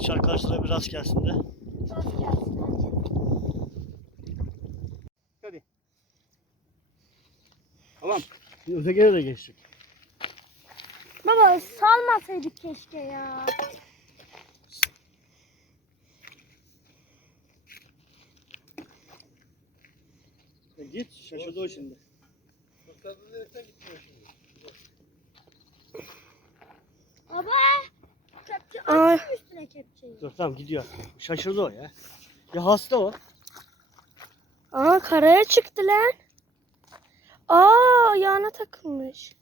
Balıkçı arkadaşlara bir rast gelsin de. Hadi. Tamam. Ötekine de geçtik. Baba salmasaydık keşke ya. E git şaşırdı o şimdi. Baba. Attım üstüne kepçeyi. Dur tamam gidiyor. Şaşırdı o ya. Ya hasta o. Aa karaya çıktı lan. Aa ayağına takılmış.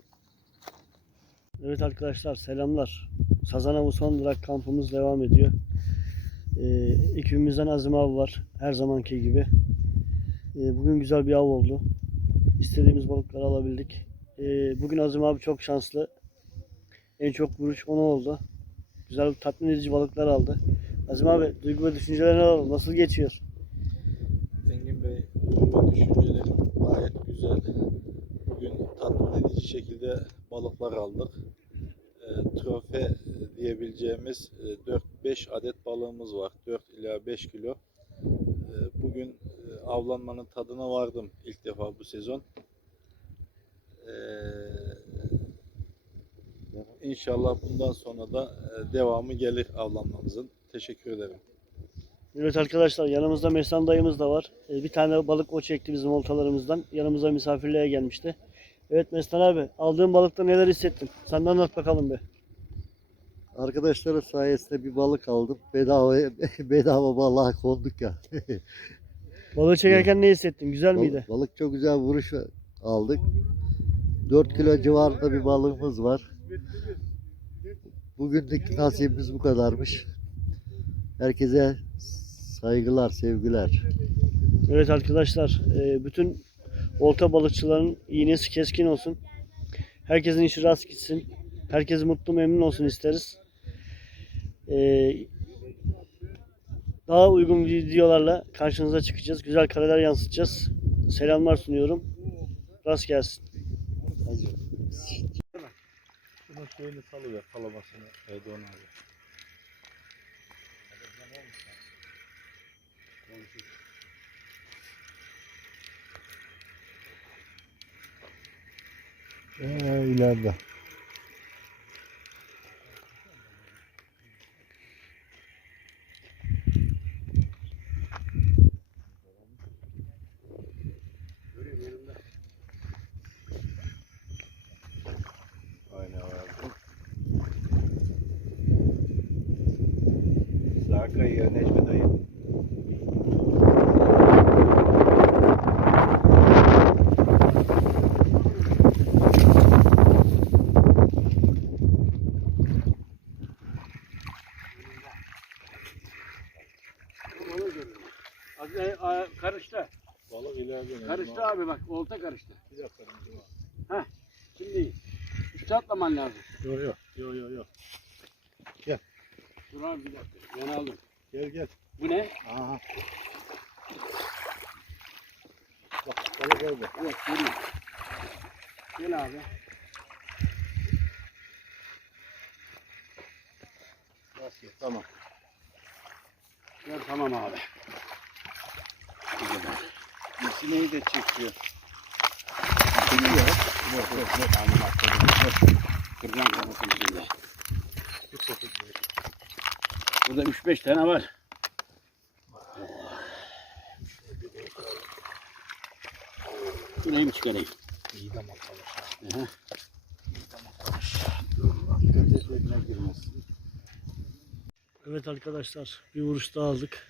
Evet arkadaşlar selamlar. Sazana bu son durak kampımız devam ediyor. Ee, ekibimizden Azim abi var. Her zamanki gibi. Ee, bugün güzel bir av oldu. İstediğimiz balıkları alabildik. Ee, bugün Azim abi çok şanslı. En çok vuruş ona oldu. Güzel tatmin edici balıklar aldı. Azim abi duygu ve düşüncelerini alalım. Nasıl geçiyor? Engin Bey, duygu düşüncelerim gayet güzel. Bugün tatmin edici şekilde balıklar aldık. E, trofe diyebileceğimiz e, 4-5 adet balığımız var. 4 ila 5 kilo. E, bugün e, avlanmanın tadına vardım ilk defa bu sezon. E, İnşallah bundan sonra da e, devamı gelir avlanmamızın. Teşekkür ederim. Evet arkadaşlar yanımızda Meslan dayımız da var. Ee, bir tane balık o çekti bizim oltalarımızdan. Yanımıza misafirliğe gelmişti. Evet Meslan abi aldığın balıkta neler hissettin? Sen de anlat bakalım be. Arkadaşların sayesinde bir balık aldım. Bedava bedava balığa konduk ya. Balığı çekerken ne hissettin? Güzel Bal- miydi? balık çok güzel vuruş aldık. 4 kilo civarında bir balığımız var. Bugünlük nasibimiz bu kadarmış. Herkese saygılar, sevgiler. Evet arkadaşlar e, bütün olta balıkçıların iğnesi keskin olsun. Herkesin işi rast gitsin. Herkes mutlu memnun olsun isteriz. E, daha uygun videolarla karşınıza çıkacağız. Güzel kareler yansıtacağız. Selamlar sunuyorum. Rast gelsin. Şeyini salıver kalamasını Erdoğan abi. Ee, ileride. Sağa kayıyor Necmi dayı. Karıştı. Balık ileride Karıştı abi bak. Olta karıştı. Bir dakika abi. Şimdi üstü atlaman lazım. Yok yok. Yok yok yok. Dur abi bir dakika. Yana aldım. Gel gel. Bu ne? Aha. Bak balık orada. Evet geliyor. Gel abi. Nasıl? Tamam. Gel tamam abi. Sineği de çekiyor. Kırgan kafasının içinde. Burada 3-5 tane var. Şurayı mı çıkarayım? İyi de maşallah. Aha. Dikkat et eline girmesin. Evet arkadaşlar bir vuruş daha aldık.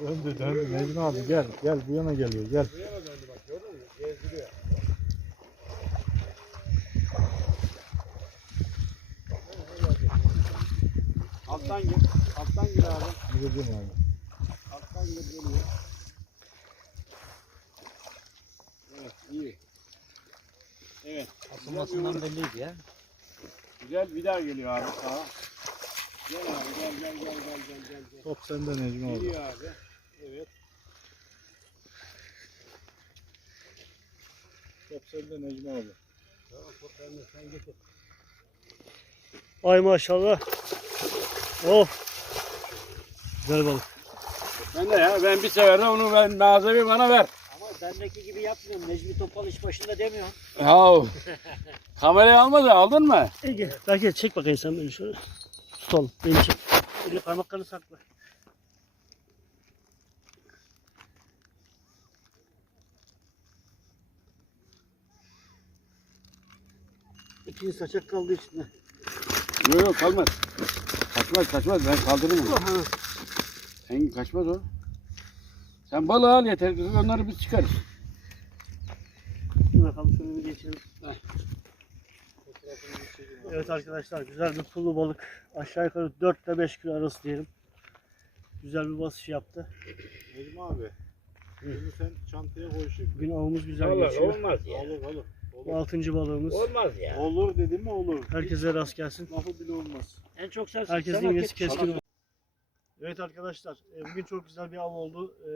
Döndü döndü Necmi abi gel gel bu yana geliyor gel. Alttan gir. Alttan gir abi. Girdim abi. Alttan gir geliyor. Evet iyi. Evet. Asılmasından belliydi ya. Güzel bir daha geliyor abi sağa. Gel abi gel gel gel gel gel gel. gel. Top sende Necmi abi. Geliyor abi. Evet. Top sende Necmi abi. Tamam, sen getir. Ay maşallah. Of. Güzel balık. Ben de ya ben bir sefer de onu ben malzemeyi bana ver. Ama bendeki gibi yapmıyorum. Necmi Topal iş başında demiyor. Ya kamerayı almadı aldın mı? Ege, belki çek bakayım sen beni şöyle. Tutalım. Beni çek. Eli parmaklarını sakla. İkinci saçak kaldı içinde. Yok yok kalmaz. Kaçmaz kaçmaz ben kaldırırım onu. Sen kaçmaz o. Sen balığı al yeter ki onları biz çıkarız. Dur bakalım şunu bir geçelim. Evet arkadaşlar güzel bir pullu balık. Aşağı yukarı 4 ile 5 kilo arası diyelim. Güzel bir basış yaptı. Necmi abi. Bunu sen çantaya koy şimdi. Bugün avımız güzel Olur geçiyor. olmaz. Olur olur. Bu 6. balığımız. Olmaz ya. Olur dedim mi olur. Herkese rast gelsin. Lafı bile olmaz. En çok sen Herkesin iğnesi et- keskin. Evet arkadaşlar e, bugün çok güzel bir av oldu. E,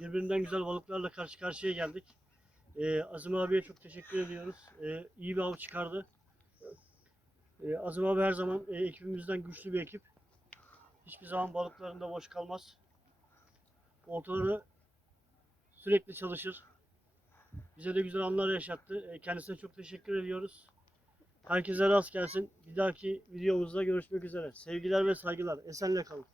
Birbirinden güzel balıklarla karşı karşıya geldik. E, Azim abiye çok teşekkür ediyoruz. İyi bir av çıkardı. Azim abi her zaman ekibimizden güçlü bir ekip. Hiçbir zaman balıklarında boş kalmaz. Oltaları sürekli çalışır. Bize de güzel anlar yaşattı. E, Kendisine çok teşekkür ediyoruz. Herkese rast gelsin. Bir dahaki videomuzda görüşmek üzere. Sevgiler ve saygılar. Esenle kalın.